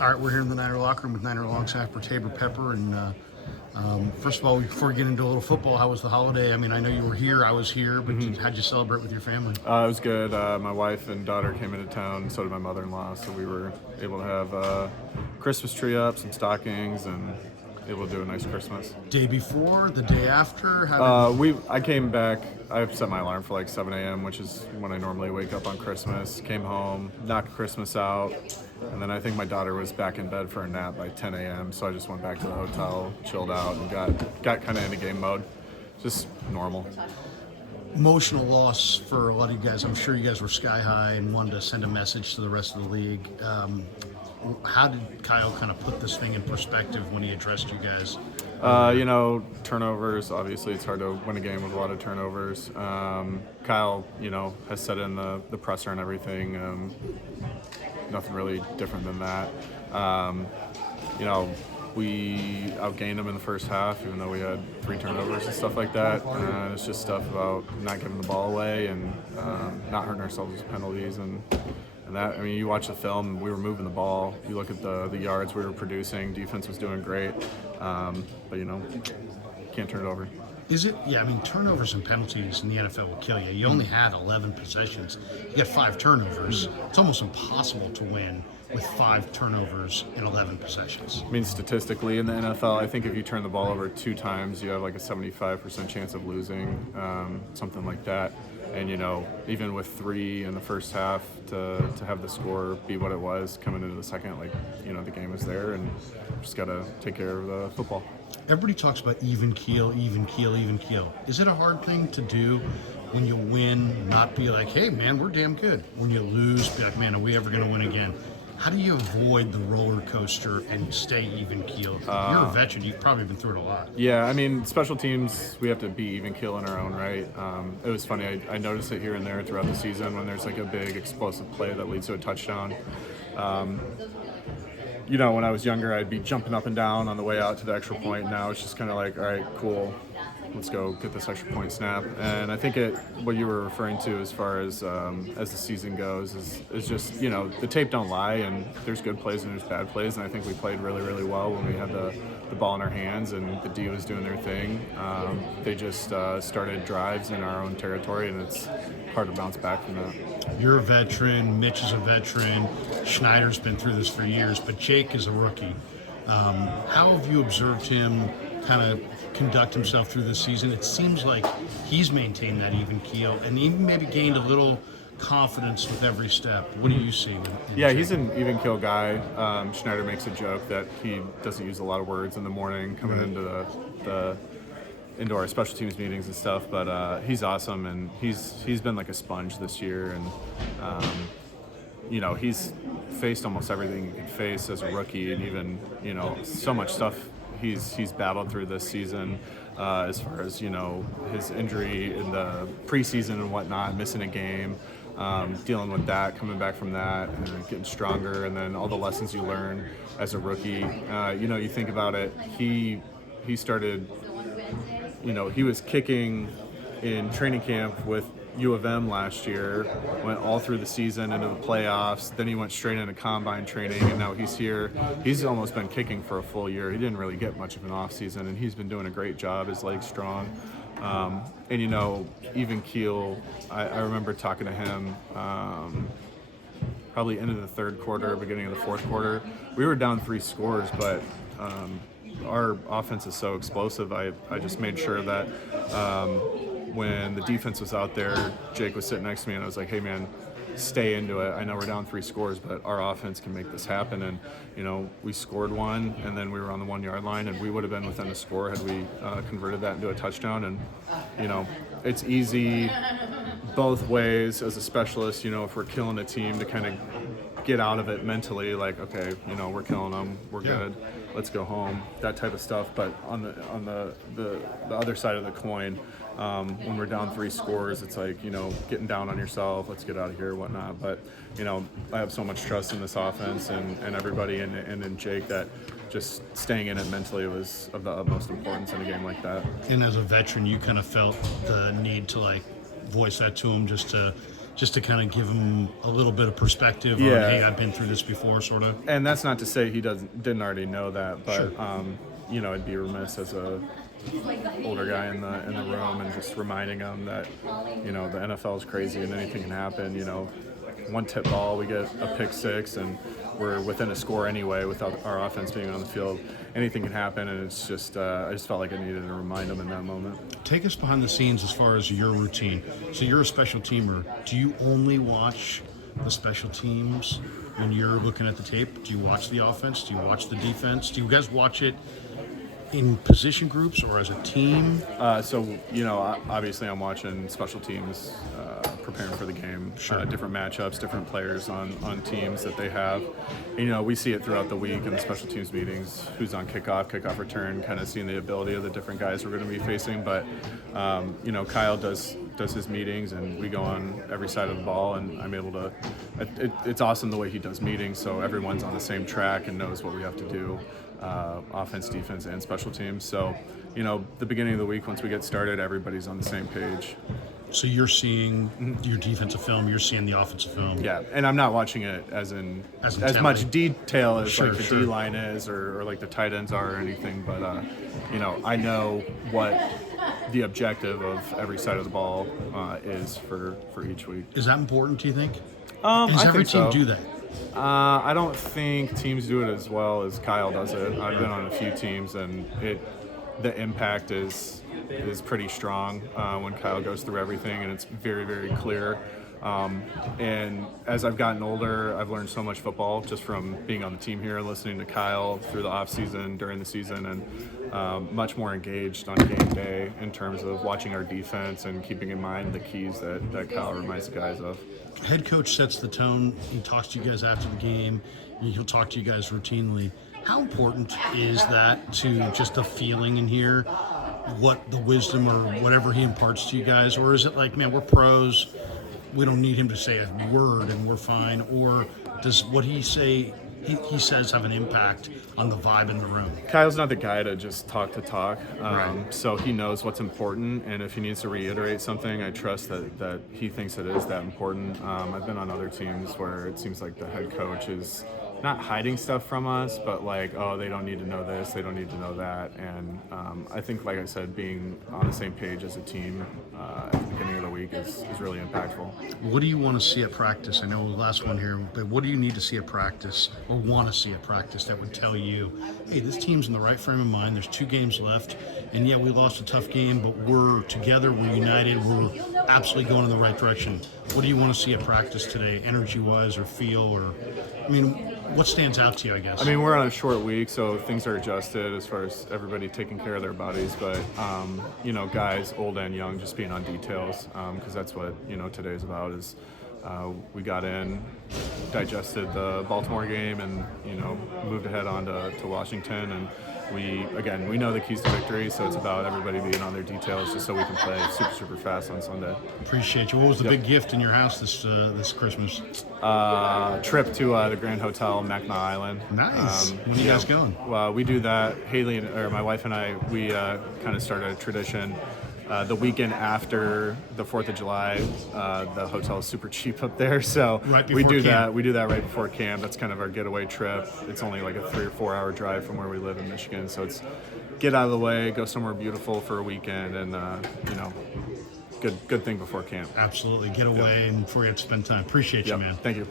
All right, we're here in the Niner locker room with Niner Longshack for Taybor Pepper. And first of all, before we get into a little football, how was the holiday? I mean, I know you were here, I was here, but how'd you celebrate with your family? It was good. My wife and daughter came into town, so did my mother-in-law, so we were able to have a Christmas tree up, some stockings, and able to do a nice Christmas. Day before, the day after? I came back. I set my alarm for like 7 a.m., which is when I normally wake up on Christmas. Came home, knocked Christmas out, and then I think my daughter was back in bed for a nap by 10 a.m., so I just went back to the hotel, chilled out, and got kind of into game mode. Just normal. Emotional loss for a lot of you guys. I'm sure you guys were sky high and wanted to send a message to the rest of the league. How did Kyle kind of put this thing in perspective when he addressed you guys? Turnovers, obviously it's hard to win a game with a lot of turnovers. Kyle, has said in the presser and everything, nothing really different than that. We outgained them in the first half, even though we had 3 turnovers and stuff like that. It's just stuff about not giving the ball away and not hurting ourselves with penalties and that. I mean, you watch the film, we were moving the ball. You look at the yards we were producing, defense was doing great. But can't turn it over. Is it? Yeah, I mean, turnovers and penalties in the NFL will kill you. You only had 11 possessions. You get 5 turnovers. It's almost impossible to win with 5 turnovers and 11 possessions. I mean, statistically in the NFL, I think if you turn the ball over 2 times, you have like a 75% chance of losing, something like that. And, even with 3 in the first half, to have the score be what it was coming into the second, the game is there, and just got to take care of the football. Everybody talks about even keel, even keel, even keel. Is it a hard thing to do when you win, not be like, hey, man, we're damn good? When you lose, be like, man, are we ever going to win again? How do you avoid the roller coaster and stay even keel? You're a veteran. You've probably been through it a lot. Yeah, I mean, special teams, we have to be even keel in our own right. It was funny. I noticed it here and there throughout the season when there's like a big explosive play that leads to a touchdown. When I was younger, I'd be jumping up and down on the way out to the extra point. Now it's just kind of like, all right, cool, let's go get this extra point snap. And I think what you were referring to as far as the season goes is just, the tape don't lie, and there's good plays and there's bad plays. And I think we played really, really well when we had the ball in our hands and the D was doing their thing. They just started drives in our own territory, and it's hard to bounce back from that. You're a veteran. Mitch is a veteran. Schneider's been through this for years, but Jake is a rookie. How have you observed him kind of conduct himself through this season? It seems like he's maintained that even keel and even maybe gained a little confidence with every step. What do you see? Yeah, he's an even keel guy. Schneider makes a joke that he doesn't use a lot of words in the morning coming into our special teams meetings and stuff, but he's awesome, and he's been like a sponge this year, and he's faced almost everything you could face as a rookie, and even so much stuff he's battled through this season, as far as his injury in the preseason and whatnot, missing a game, dealing with that, coming back from that, and getting stronger, and then all the lessons you learn as a rookie. You think about it, he started, he was kicking in training camp with U of M last year, went all through the season into the playoffs, then he went straight into combine training, and now he's here. He's almost been kicking for a full year. He didn't really get much of an off season, and he's been doing a great job. His leg's strong. And even keel, I remember talking to him probably end of the third quarter, beginning of the fourth quarter. We were down 3 scores, but our offense is so explosive. I just made sure that when the defense was out there, Jake was sitting next to me, and I was like, hey, man, stay into it. I know we're down 3 scores, but our offense can make this happen. And, we scored one, and then we were on the 1-yard line, and we would have been within a score had we converted that into a touchdown. And, it's easy both ways as a specialist, if we're killing a team, to kind of get out of it mentally, like, okay, we're killing them, we're good, let's go home, that type of stuff. But on the other side of the coin, when we're down 3 scores, it's like, getting down on yourself, let's get out of here, whatnot. But, I have so much trust in this offense and everybody and in Jake that just staying in it mentally was of the utmost importance in a game like that. And as a veteran, you kind of felt the need to voice that to him, just to just to kind of give him a little bit of perspective on, Yeah. hey, I've been through this before, sort of. And that's not to say he didn't already know that, but Sure. you know, it'd be remiss as a older guy in the room and just reminding him that, you know, the NFL is crazy and anything can happen. You know, one tip ball, we get a pick six, and we're within a score anyway without our offense being on the field. Anything can happen, and it's just I just felt like I needed to remind him in that moment. Take us behind the scenes as far as your routine. So you're a special teamer. Do you only watch the special teams when you're looking at the tape? Do you watch the offense? Do you watch the defense? Do you guys watch it in position groups or as a team? So, you know, obviously I'm watching special teams, preparing for the game, Sure. different matchups, different players on teams that they have. And, you know, we see it throughout the week in the special teams meetings, who's on kickoff return, kind of seeing the ability of the different guys we're going to be facing. But, you know, Kyle does his meetings, and we go on every side of the ball, and I'm able to, it's awesome the way he does meetings, so everyone's on the same track and knows what we have to do. Offense, defense, and special teams. So, you know, the beginning of the week, once we get started, everybody's on the same page. So you're seeing your defensive film, you're seeing the offensive film. Yeah, and I'm not watching it as As much detail as Sure, like the sure. D line is, or like the tight ends are, or anything. But you know, I know what the objective of every side of the ball is for each week. Is that important, do you think? I Does every think team so. do that? I don't think teams do it as well as Kyle does it. I've been on a few teams, and the impact is pretty strong when Kyle goes through everything, and it's very, very clear. And as I've gotten older, I've learned so much football just from being on the team here and listening to Kyle through the off season, during the season, and much more engaged on game day in terms of watching our defense and keeping in mind the keys that Kyle reminds the guys of. Head coach sets the tone. He talks to you guys after the game. He'll talk to you guys routinely. How important is that to just the feeling in here? What the wisdom or whatever he imparts to you guys? Or is it like, man, we're pros. We don't need him to say a word and we're fine? Or does what he he says have an impact on the vibe in the room? Kyle's not the guy to just talk to talk, Right. so he knows what's important, and if he needs to reiterate something, I trust that he thinks it is that important. I've been on other teams where it seems like the head coach is not hiding stuff from us, but like, oh, they don't need to know this, they don't need to know that, and I think, like I said, being on the same page as a team at the beginning of the week is really impactful. What do you want to see at practice? I know the last one here, but what do you need to see at practice or want to see at practice that would tell you, hey, this team's in the right frame of mind. There's 2 games left, and yeah, we lost a tough game, but we're together, we're united, we're absolutely going in the right direction. What do you want to see at practice today, energy-wise or feel, or, I mean, what stands out to you, I guess? I mean, we're on a short week, so things are adjusted as far as everybody taking care of their bodies. But, you know, guys, old and young, just being on details, because that's what, you know, today's about is we got in, digested the Baltimore game, and, you know, moved ahead on to Washington. And we know the keys to victory, so it's about everybody being on their details just so we can play super, super fast on Sunday. Appreciate you. What was the big gift in your house this Christmas? Trip to the Grand Hotel, Mackinac Island. Nice. When are you guys going? Well, we do that. Haley or my wife and I, we kind of started a tradition. The weekend after the 4th of July, the hotel is super cheap up there, so Right we before do camp. that. We do that right before camp. That's kind of our getaway trip. It's only like a 3 or 4 hour drive from where we live in Michigan, so it's get out of the way, go somewhere beautiful for a weekend, and you know, good thing before camp. Absolutely. Get away and before you have to spend time. Appreciate you, Yep. man. Thank you.